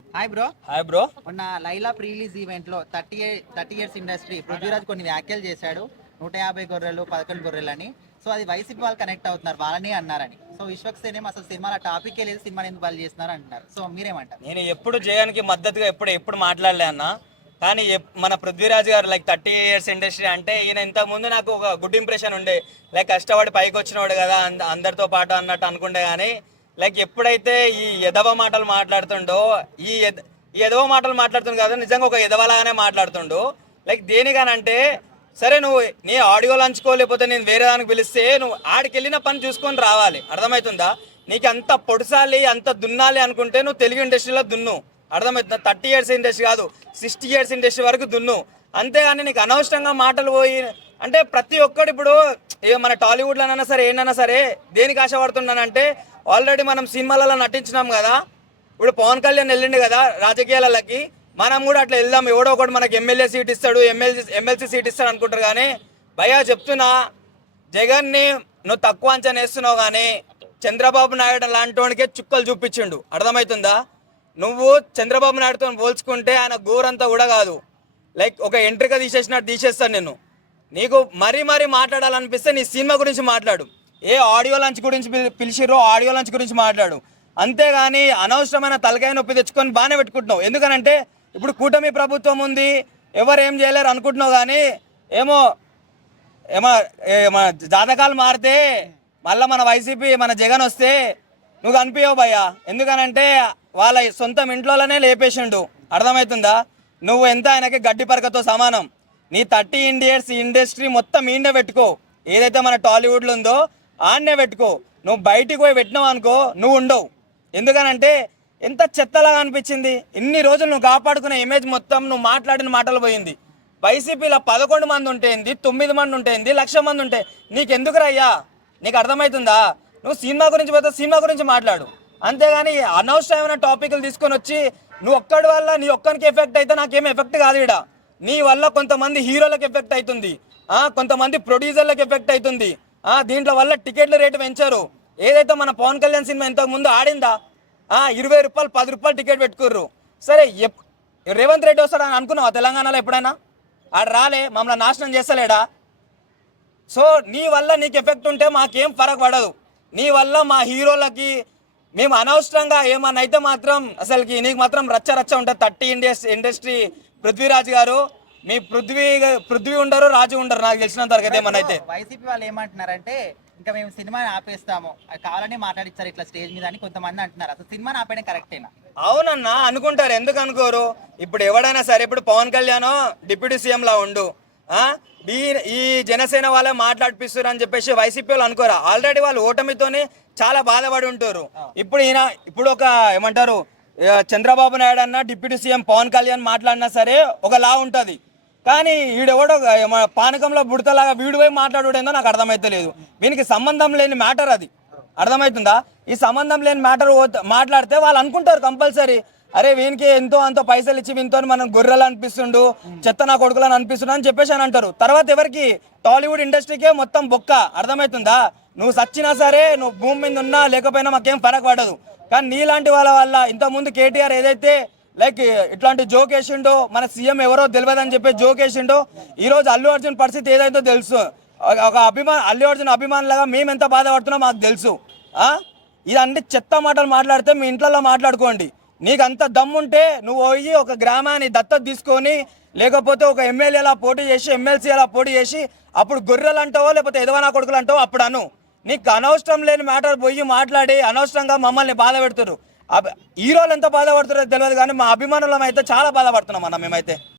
Hi bro. Hi bro. మొన్న Laila pre release event లో 30 years industry Prithviraj కొన్ని వ్యాఖ్యలు చేశాడు. 150 గొర్రెలు 11 గొర్రెలు అని. సో అది వైసీపీ వాళ్ళు కనెక్ట్ అవుతున్నారు, వాళ్ళని అన్నారని. సో విశ్వక్సేనేం అసలు సినిమాలో టాపిక్ లేదు, సినిమాని ఎందుకు వాళ్ళు చేస్తున్నారు అంటున్నారు. సో మీరేమంటారు? నేను ఎప్పుడు జయానికి మద్దతుగా ఎప్పుడు మాట్లాడలే అన్న. కానీ మన పృథ్వీరాజ్ గారు లైక్ 30 ఇయర్స్ ఇండస్ట్రీ అంటే ఈయన ఇంతకుముందు నాకు ఒక గుడ్ ఇంప్రెషన్ ఉండే. లైక్ కష్టపడి పైకి వచ్చినవాడు కదా అందరితో పాటు అన్నట్టు అనుకుంటే, కానీ లైక్ ఎప్పుడైతే ఈ ఎదవ మాటలు మాట్లాడుతుండో ఈ ఎదవ మాటలు మాట్లాడుతుండు కదా, నిజంగా ఒక ఎదవలాగానే మాట్లాడుతుండు. లైక్ దేనికనంటే, సరే నువ్వు నీ ఆడియో లంచుకో లేకపోతే నేను వేరే దానికి పిలిస్తే నువ్వు ఆడికి వెళ్ళిన పని చూసుకొని రావాలి, అర్థమవుతుందా? నీకు అంత పొడిసాలి అంత దున్నాలి అనుకుంటే నువ్వు తెలుగు ఇండస్ట్రీలో దున్ను, అర్థమవుతుందా? 30 ఇయర్స్ ఇండస్ట్రీ కాదు, 60 ఇయర్స్ ఇండస్ట్రీ వరకు దున్ను. అంతేగాని నీకు అనవసరంగా మాటలు పోయి అంటే ప్రతి ఒక్కటి ఇప్పుడు మన టాలీవుడ్లోనైనా సరే ఏంటన్నా సరే దేనికి ఆశపడుతున్నానంటే, ఆల్రెడీ మనం సినిమాలలో నటించినాం కదా. ఇప్పుడు పవన్ కళ్యాణ్ వెళ్ళిండు కదా రాజకీయాలకి, మనం కూడా అట్లా వెళ్దాం, ఎవడో ఒకటి మనకి ఎమ్మెల్యే సీట్ ఇస్తాడు, ఎమ్మెల్సీ సీట్ ఇస్తాడు అనుకుంటారు. కానీ భయ్యా చెప్తున్నా, జగన్ని నువ్వు తక్కువ అంచనా వేస్తున్నావు, కానీ చంద్రబాబు నాయుడు లాంటి వాడికే చుక్కలు చూపించిండు, అర్థమవుతుందా? నువ్వు చంద్రబాబు నాయుడుతో పోల్చుకుంటే ఆయన గోరంతా కూడా కాదు. లైక్ ఒక ఎంట్రిక తీసేసినట్టు తీసేస్తాను నేను. నీకు మరీ మాట్లాడాలనిపిస్తే నీ సినిమా గురించి మాట్లాడు, ఏ ఆడియో లంచ్ గురించి పిలిచిరో ఆడియో లంచ్ గురించి మాట్లాడు. అంతేగాని అనవసరమైన తలకాయ నొప్పి తెచ్చుకొని బాగానే పెట్టుకుంటున్నావు. ఎందుకనంటే ఇప్పుడు కూటమి ప్రభుత్వం ఉంది, ఎవరు ఏం చేయలేరు అనుకుంటున్నావు. కానీ ఏమో జాతకాలు మారితే మళ్ళీ మన వైసీపీ మన జగన్ వస్తే నువ్వు కనిపించవు భయ్యా. ఎందుకనంటే వాళ్ళ సొంతం ఇంట్లోనే లేపేసిండు, అర్థమవుతుందా? నువ్వు ఎంత ఆయనకి గడ్డి పరకతో సమానం. నీ 30 ఇయర్స్ ఇండస్ట్రీ మొత్తం ఈయనే పెట్టుకో, ఏదైతే మన టాలీవుడ్లో ఉందో ఆడనే పెట్టుకో. నువ్వు బయటికి పోయి పెట్టినావు అనుకో, నువ్వు ఉండవు. ఎందుకనంటే ఎంత చెత్తలాగా అనిపించింది. ఇన్ని రోజులు నువ్వు కాపాడుకునే ఇమేజ్ మొత్తం నువ్వు మాట్లాడిన మాటలు పోయింది. వైసీపీలో 11 మంది ఉంటేంది, 9 మంది ఉంటేంది, 1,00,000 మంది ఉంటే నీకెందుకు రయ్యా? నీకు అర్థమవుతుందా? నువ్వు సినిమా గురించి పోతే సినిమా గురించి మాట్లాడు, అంతేగాని అనవసరమైన టాపిక్లు తీసుకొని వచ్చి నువ్వు ఒక్కడి వల్ల నీ ఒక్కరికి ఎఫెక్ట్ అయితే నాకేం ఎఫెక్ట్ కాదు. ఇక్కడ నీ వల్ల కొంతమంది హీరోలకు ఎఫెక్ట్ అవుతుంది, కొంతమంది ప్రొడ్యూసర్లకు ఎఫెక్ట్ అవుతుంది. దీంట్లో వల్ల టికెట్ల రేటు పెంచారు. ఏదైతే మన పవన్ కళ్యాణ్ సినిమా ఇంతకు ముందు ఆడిందా, 20 రూపాయలు 10 రూపాయలు టికెట్ పెట్టుకుర్రు. సరే రేవంత్ రెడ్డి వస్తాడని అనుకున్నావా తెలంగాణలో ఎప్పుడైనా? ఆడు రాలే, మమ్మల్ని నాశనం చేస్తలేడా? సో నీ వల్ల నీకు ఎఫెక్ట్ ఉంటే మాకేం ఫరక్ పడదు. నీ వల్ల మా హీరోలకి మేము అనవసరంగా ఏమన్నా అయితే మాత్రం అసలుకి నీకు మాత్రం రచ్చ ఉంటుంది. 30 ఇయర్స్ ఇండస్ట్రీ పృథ్వీరాజ్ గారు, మీ పృథ్వీ ఉండరు, రాజు ఉండరు నాకు తెలిసినంత వరకు అయితే. ఏమన్నా అయితే వైసీపీ వాళ్ళు ఏమంటున్నారంటే, ఇంకా మేము సినిమాని ఆపేస్తాము, అది కావాలని మాట్లాడిచ్చారు ఇట్లా స్టేజ్ మీద అని కొంతమంది అంటున్నారు. అసలు సినిమాని ఆపేయడం కరెక్టేనా? అవునన్నా అనుకుంటారు, ఎందుకు అనుకోరు? ఇప్పుడు ఎవడైనా సరే, ఇప్పుడు పవన్ కళ్యాణ్ డిప్యూటీ సీఎం లా ఉండు, ఈ జనసేన వాళ్ళే మాట్లాడిపిస్తారు అని చెప్పేసి వైసీపీ వాళ్ళు అనుకోరా? ఆల్రెడీ వాళ్ళు ఓటమితోనే చాలా బాధపడి ఉంటారు. ఇప్పుడు ఒక ఏమంటారు, చంద్రబాబు నాయుడు అన్న డిప్యూటీ సీఎం పవన్ కళ్యాణ్ మాట్లాడినా సరే ఒక లా ఉంటుంది. కానీ వీడెవడో పానకంలో బుడతలాగా వీడు పోయి మాట్లాడేందో నాకు అర్థమైతే లేదు. వీనికి సంబంధం లేని మ్యాటర్ అది, అర్థమవుతుందా? ఈ సంబంధం లేని మ్యాటర్ మాట్లాడితే వాళ్ళు అనుకుంటారు కంపల్సరీ, అరే వీనికి ఎంతో అంతో పైసలు ఇచ్చి వీనితో మనం గొర్రెలు అనిపిస్తుండు, చెత్త నా కొడుకులను అనిపిస్తుండు అని చెప్పేసి అని అంటారు. తర్వాత ఎవరికి? టాలీవుడ్ ఇండస్ట్రీకే మొత్తం బొక్క, అర్థమవుతుందా? నువ్వు సచ్చినా సరే, నువ్వు భూమి మీద ఉన్నా లేకపోయినా మాకేం ఫరక్ పడదు. కానీ నీలాంటి వాళ్ళ వల్ల ఇంతకుముందు కేటీఆర్ ఏదైతే లైక్ ఇట్లాంటి జోక్ వేసిండో, మన సీఎం ఎవరో తెలియదని చెప్పి జోక్ వేసిండో, ఈరోజు అల్లు అర్జున్ పరిస్థితి ఏదైతే తెలుసు. ఒక అల్లు అర్జున్ అభిమానులుగా మేము ఎంత బాధపడుతున్నాం మాకు తెలుసు. ఇదన్నీ చెత్త మాటలు మాట్లాడితే మీ ఇంట్లో మాట్లాడుకోండి. నీకు అంత దమ్ముంటే నువ్వు పోయి ఒక గ్రామాన్ని దత్తత తీసుకొని, లేకపోతే ఒక ఎమ్మెల్యేలా పోటీ చేసి, ఎమ్మెల్సీ అలా పోటీ చేసి, అప్పుడు గొర్రెలు అంటావో లేకపోతే ఎదవనా కొడుకులు అంటావో అప్పుడు అను. నీకు అనవసరం లేని మ్యాటర్ పోయి మాట్లాడి అనవసరంగా మమ్మల్ని బాధ పెడుతున్నారు. హీరోలు ఎంత బాధపడుతారో తెలియదు, కానీ మా అభిమానులం అయితే చాలా బాధపడుతున్నాం అన్న మేమైతే.